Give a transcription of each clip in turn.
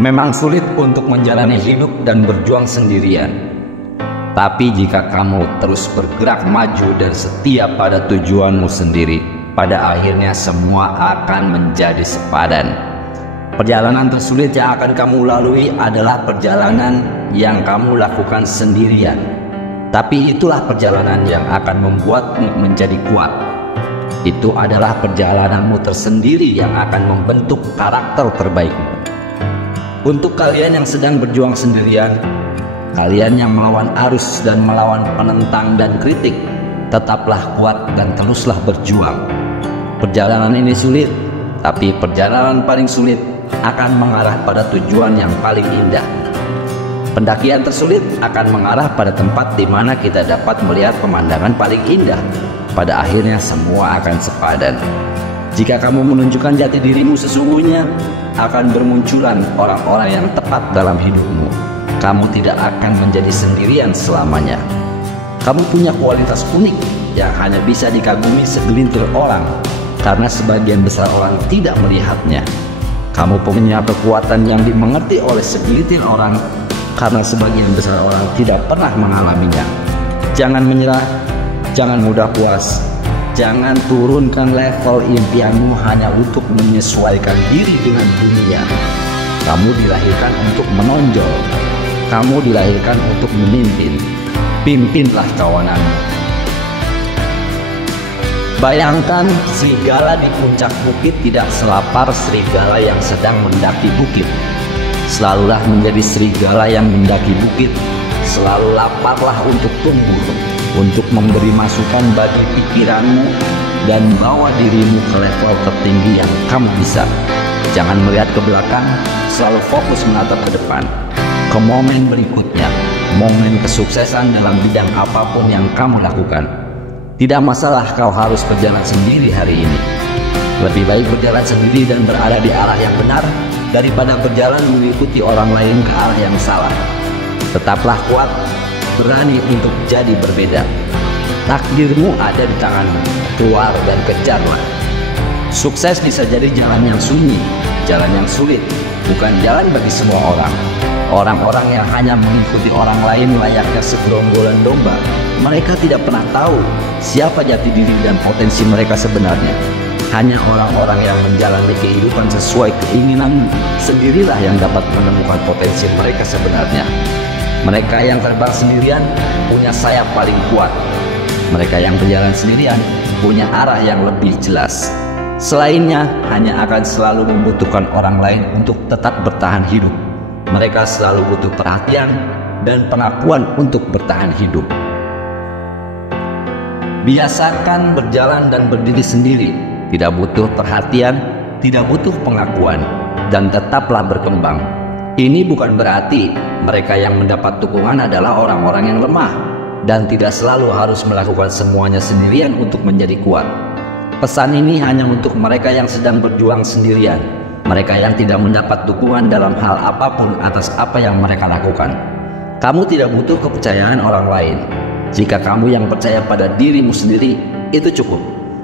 Memang sulit untuk menjalani hidup dan berjuang sendirian. Tapi jika kamu terus bergerak maju dan setia pada tujuanmu sendiri, pada akhirnya semua akan menjadi sepadan. Perjalanan tersulit yang akan kamu lalui adalah perjalanan yang kamu lakukan sendirian. Tapi itulah perjalanan yang akan membuatmu menjadi kuat. Itu adalah perjalananmu tersendiri yang akan membentuk karakter terbaikmu. Untuk kalian yang sedang berjuang sendirian, kalian yang melawan arus dan melawan penentang dan kritik, tetaplah kuat dan teruslah berjuang. Perjalanan ini sulit, tapi perjalanan paling sulit akan mengarah pada tujuan yang paling indah. Pendakian tersulit akan mengarah pada tempat di mana kita dapat melihat pemandangan paling indah. Pada akhirnya semua akan sepadan. Jika kamu menunjukkan jati dirimu sesungguhnya, akan bermunculan orang-orang yang tepat dalam hidupmu. Kamu tidak akan menjadi sendirian selamanya. Kamu punya kualitas unik yang hanya bisa dikagumi segelintir orang, karena sebagian besar orang tidak melihatnya. Kamu punya kekuatan yang dimengerti oleh segelintir orang, karena sebagian besar orang tidak pernah mengalaminya. Jangan menyerah, jangan mudah puas. Jangan turunkan level impianmu hanya untuk menyesuaikan diri dengan dunia. Kamu dilahirkan untuk menonjol. Kamu dilahirkan untuk memimpin. Pimpinlah kawananmu. Bayangkan serigala di puncak bukit tidak selapar serigala yang sedang mendaki bukit. Selalulah menjadi serigala yang mendaki bukit. Selalu laparlah untuk tumbuh, untuk memberi masukan bagi pikiranmu dan bawa dirimu ke level tertinggi yang kamu bisa. Jangan melihat ke belakang, selalu fokus menatap ke depan, ke momen berikutnya, momen kesuksesan dalam bidang apapun yang kamu lakukan. Tidak masalah kau harus berjalan sendiri hari ini. Lebih baik berjalan sendiri dan berada di arah yang benar daripada berjalan mengikuti orang lain ke arah yang salah. Tetaplah kuat, berani untuk jadi berbeda. Takdirmu ada di tanganmu, keluar dan kejarlah. Sukses bisa jadi jalan yang sunyi, jalan yang sulit, bukan jalan bagi semua orang. Orang-orang yang hanya mengikuti orang lain layaknya segerombolan domba. Mereka tidak pernah tahu siapa jati diri dan potensi mereka sebenarnya. Hanya orang-orang yang menjalani kehidupan sesuai keinginan sendirilah yang dapat menemukan potensi mereka sebenarnya. Mereka yang terbang sendirian punya sayap paling kuat. Mereka yang berjalan sendirian punya arah yang lebih jelas. Selainnya hanya akan selalu membutuhkan orang lain untuk tetap bertahan hidup. Mereka selalu butuh perhatian dan pengakuan untuk bertahan hidup. Biasakan berjalan dan berdiri sendiri. Tidak butuh perhatian, tidak butuh pengakuan, dan tetaplah berkembang. Ini bukan berarti mereka yang mendapat dukungan adalah orang-orang yang lemah dan tidak selalu harus melakukan semuanya sendirian untuk menjadi kuat. Pesan ini hanya untuk mereka yang sedang berjuang sendirian, mereka yang tidak mendapat dukungan dalam hal apapun atas apa yang mereka lakukan. Kamu tidak butuh kepercayaan orang lain. Jika kamu yang percaya pada dirimu sendiri, itu cukup.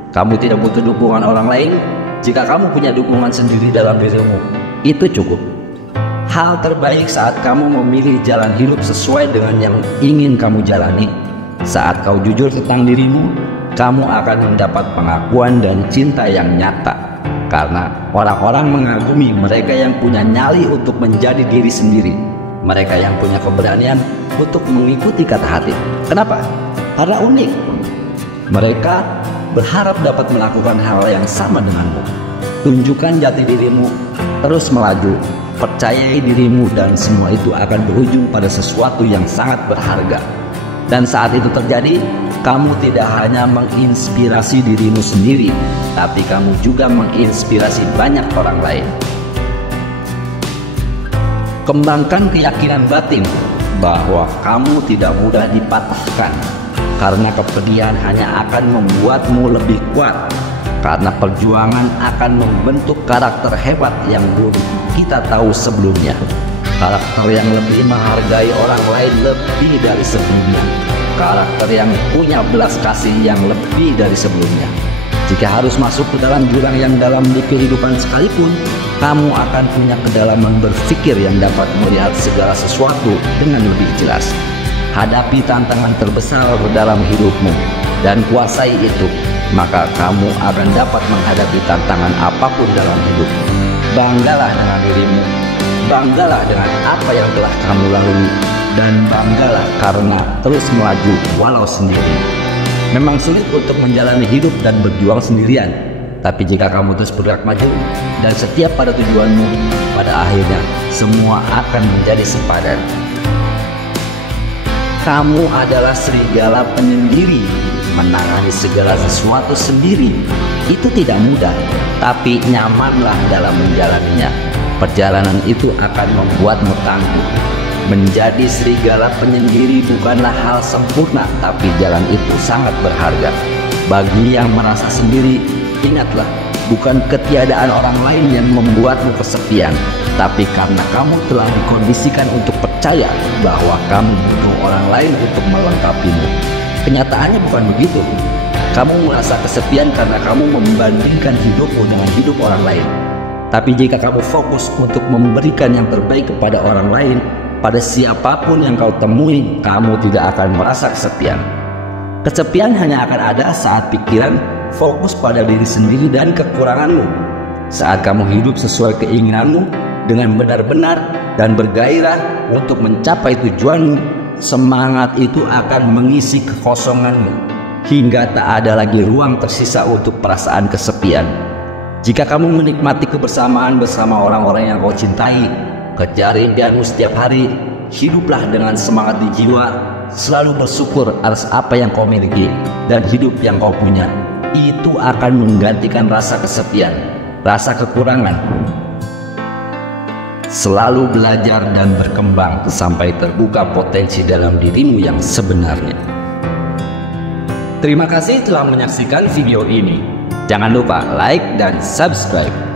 Kamu tidak butuh dukungan orang lain. Jika kamu punya dukungan sendiri dalam dirimu, itu cukup. Hal terbaik saat kamu memilih jalan hidup sesuai dengan yang ingin kamu jalani. Saat kau jujur tentang dirimu, kamu akan mendapat pengakuan dan cinta yang nyata. Karena orang-orang mengagumi mereka yang punya nyali untuk menjadi diri sendiri. Mereka yang punya keberanian untuk mengikuti kata hati. Kenapa? Karena unik. Mereka berharap dapat melakukan hal yang sama denganmu. Tunjukkan jati dirimu, terus melaju. Percayai dirimu dan semua itu akan berujung pada sesuatu yang sangat berharga. Dan saat itu terjadi, kamu tidak hanya menginspirasi dirimu sendiri, tapi kamu juga menginspirasi banyak orang lain. Kembangkan keyakinan batin bahwa kamu tidak mudah dipatahkan, karena kepedihan hanya akan membuatmu lebih kuat. Karena perjuangan akan membentuk karakter hebat yang belum kita tahu sebelumnya. Karakter yang lebih menghargai orang lain lebih dari sebelumnya. Karakter yang punya belas kasih yang lebih dari sebelumnya. Jika harus masuk ke dalam jurang yang dalam di kehidupan sekalipun, kamu akan punya kedalaman berpikir yang dapat melihat segala sesuatu dengan lebih jelas. Hadapi tantangan terbesar dalam hidupmu dan kuasai itu, maka kamu akan dapat menghadapi tantangan apapun dalam hidup. Banggalah dengan dirimu, banggalah dengan apa yang telah kamu lalui, dan banggalah karena terus melaju walau sendiri. Memang sulit untuk menjalani hidup dan berjuang sendirian, tapi jika kamu terus bergerak maju dan setia pada tujuanmu, pada akhirnya semua akan menjadi sepadan. Kamu adalah serigala penyendiri, menangani segala sesuatu sendiri. Itu tidak mudah, tapi nyamanlah dalam menjalaninya. Perjalanan itu akan membuatmu tangguh. Menjadi serigala penyendiri bukanlah hal sempurna, tapi jalan itu sangat berharga. Bagi yang merasa sendiri, ingatlah, bukan ketiadaan orang lain yang membuatmu kesepian, tapi karena kamu telah dikondisikan untuk percaya bahwa kamu butuh orang lain untuk melengkapimu. Kenyataannya bukan begitu. Kamu merasa kesepian karena kamu membandingkan hidupmu dengan hidup orang lain. Tapi jika kamu fokus untuk memberikan yang terbaik kepada orang lain, pada siapapun yang kau temui, kamu tidak akan merasa kesepian. Kesepian hanya akan ada saat pikiran fokus pada diri sendiri dan kekuranganmu. Saat kamu hidup sesuai keinginanmu dengan benar-benar dan bergairah untuk mencapai tujuanmu, semangat itu akan mengisi kekosonganmu hingga tak ada lagi ruang tersisa untuk perasaan kesepian. Jika kamu menikmati kebersamaan bersama orang-orang yang kau cintai, kejar impianmu setiap hari, hiduplah dengan semangat di jiwa, selalu bersyukur atas apa yang kau miliki dan hidup yang kau punya. Itu akan menggantikan rasa kesepian, rasa kekurangan. Selalu belajar dan berkembang sampai terbuka potensi dalam dirimu yang sebenarnya. Terima kasih telah menyaksikan video ini. Jangan lupa like dan subscribe.